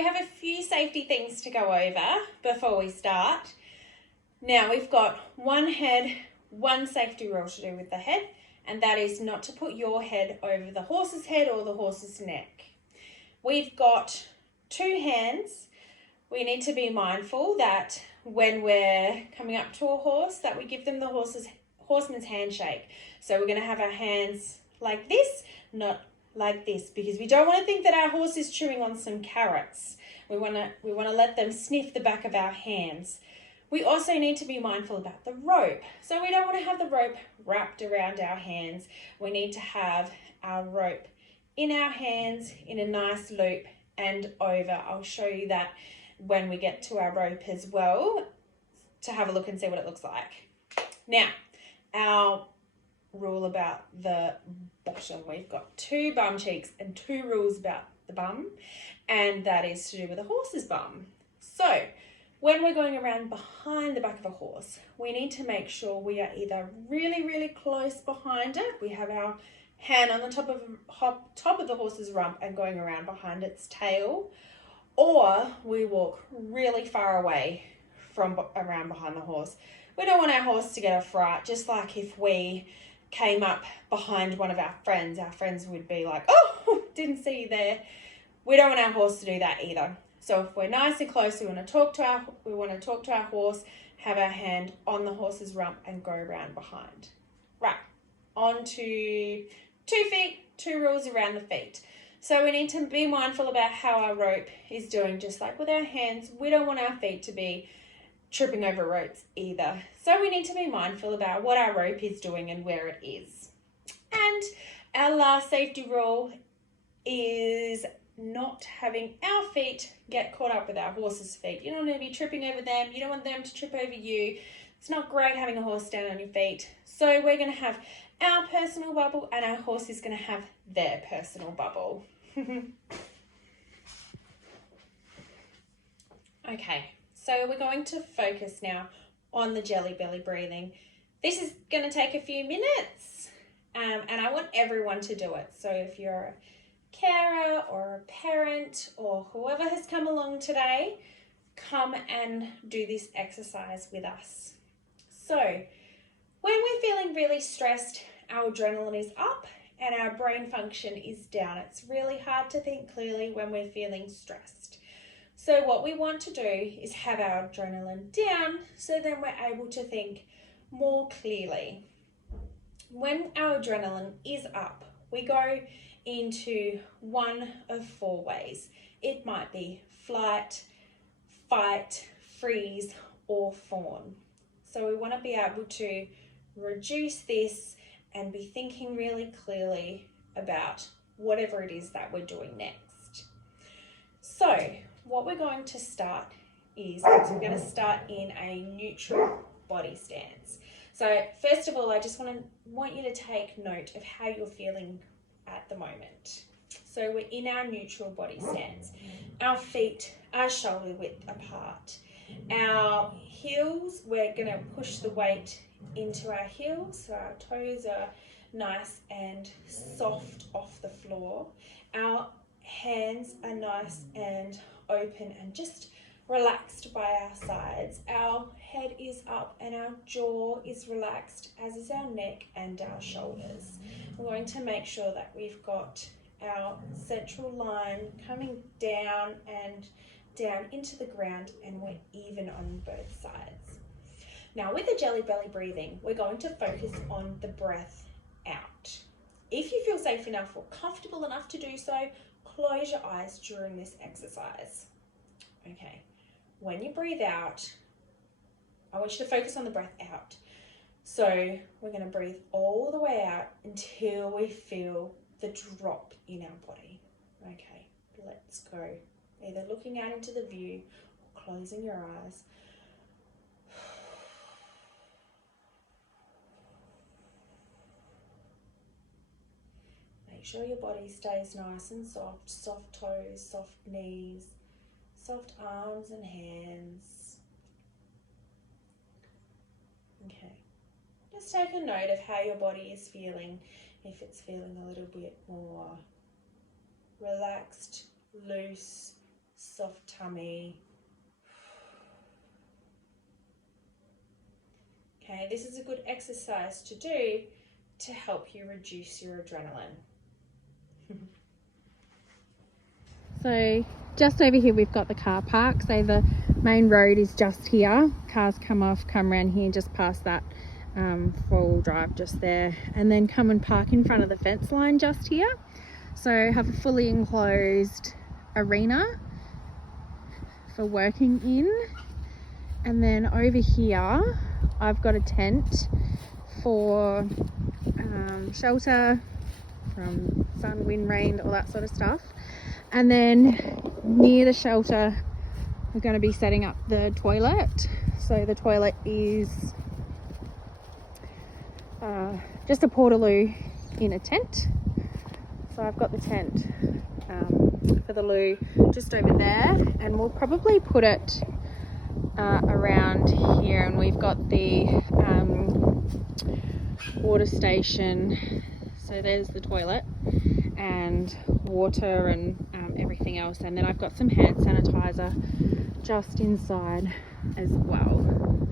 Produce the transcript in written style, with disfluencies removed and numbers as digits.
we have a few safety things to go over before we start. Now we've got one head, one safety rule to do with the head, and that is not to put your head over the horse's head or the horse's neck. We've got two hands. We need to be mindful that when we're coming up to a horse that we give them the horseman's handshake. So we're going to have our hands like this, not like this, because we don't want to think that our horse is chewing on some carrots. We want to let them sniff the back of our hands. We also need to be mindful about the rope. So we don't want to have the rope wrapped around our hands. We need to have our rope in our hands in a nice loop and over. I'll show you that when we get to our rope as well to have a look and see what it looks like. Now, our rule about the bottom. We've got 2 bum cheeks and 2 rules about the bum, and that is to do with a horse's bum. So when we're going around behind the back of a horse, we need to make sure we are either really, really close behind it. We have our hand on the top of the horse's rump and going around behind its tail, or we walk really far away from around behind the horse. We don't want our horse to get a fright, just like if we came up behind one of our friends would be like, oh, didn't see you there. We don't want our horse to do that either. So if we're nice and close, we want to talk to our horse, have our hand on the horse's rump and go around behind. Right, on to 2 feet, 2 rules around the feet. So we need to be mindful about how our rope is doing, just like with our hands. We don't want our feet to be tripping over ropes either. So we need to be mindful about what our rope is doing and where it is. And our last safety rule is not having our feet get caught up with our horse's feet. You don't want to be tripping over them. You don't want them to trip over you. It's not great having a horse stand on your feet. So we're going to have our personal bubble and our horse is going to have their personal bubble. Okay, so we're going to focus now on the jelly belly breathing. This is going to take a few minutes, and I want everyone to do it. So if you're a carer or a parent or whoever has come along today, come and do this exercise with us. So when we're feeling really stressed, our adrenaline is up and our brain function is down. It's really hard to think clearly when we're feeling stressed. So what we want to do is have our adrenaline down so then we're able to think more clearly. When our adrenaline is up, we go into one of 4 ways. It might be flight, fight, freeze, or fawn. So we want to be able to reduce this and be thinking really clearly about whatever it is that we're doing next. So what we're going to start is we're going to start in a neutral body stance. So first of all, I just want you to take note of how you're feeling at the moment. So we're in our neutral body stance. Our feet are shoulder width apart. Our heels, we're going to push the weight into our heels, so our toes are nice and soft off the floor. Our hands are nice and open and just relaxed by our sides. Our head is up and our jaw is relaxed, as is our neck and our shoulders. We're going to make sure that we've got our central line coming down and down into the ground, and we're even on both sides. Now with the jelly belly breathing, we're going to focus on the breath out. If you feel safe enough or comfortable enough to do so, close your eyes during this exercise. Okay, when you breathe out, I want you to focus on the breath out. So we're going to breathe all the way out until we feel the drop in our body. Okay, let's go. Either looking out into the view or closing your eyes. Make sure your body stays nice and soft, soft toes, soft knees, soft arms and hands. Okay, just take a note of how your body is feeling, if it's feeling a little bit more relaxed, loose, soft tummy. Okay, this is a good exercise to do to help you reduce your adrenaline. So just over here we've got the car park. So the main road is just here. Cars come off, come around here, just past that four-wheel drive just there, and then come and park in front of the fence line just here. So have a fully enclosed arena for working in. And then over here I've got a tent for shelter from sun, wind, rain, all that sort of stuff. And then near the shelter we're going to be setting up the toilet. So the toilet is just a portaloo in a tent. So I've got the tent for the loo just over there, and we'll probably put it around here, and we've got the water station. So there's the toilet and water and everything else, and then I've got some hand sanitizer just inside as well.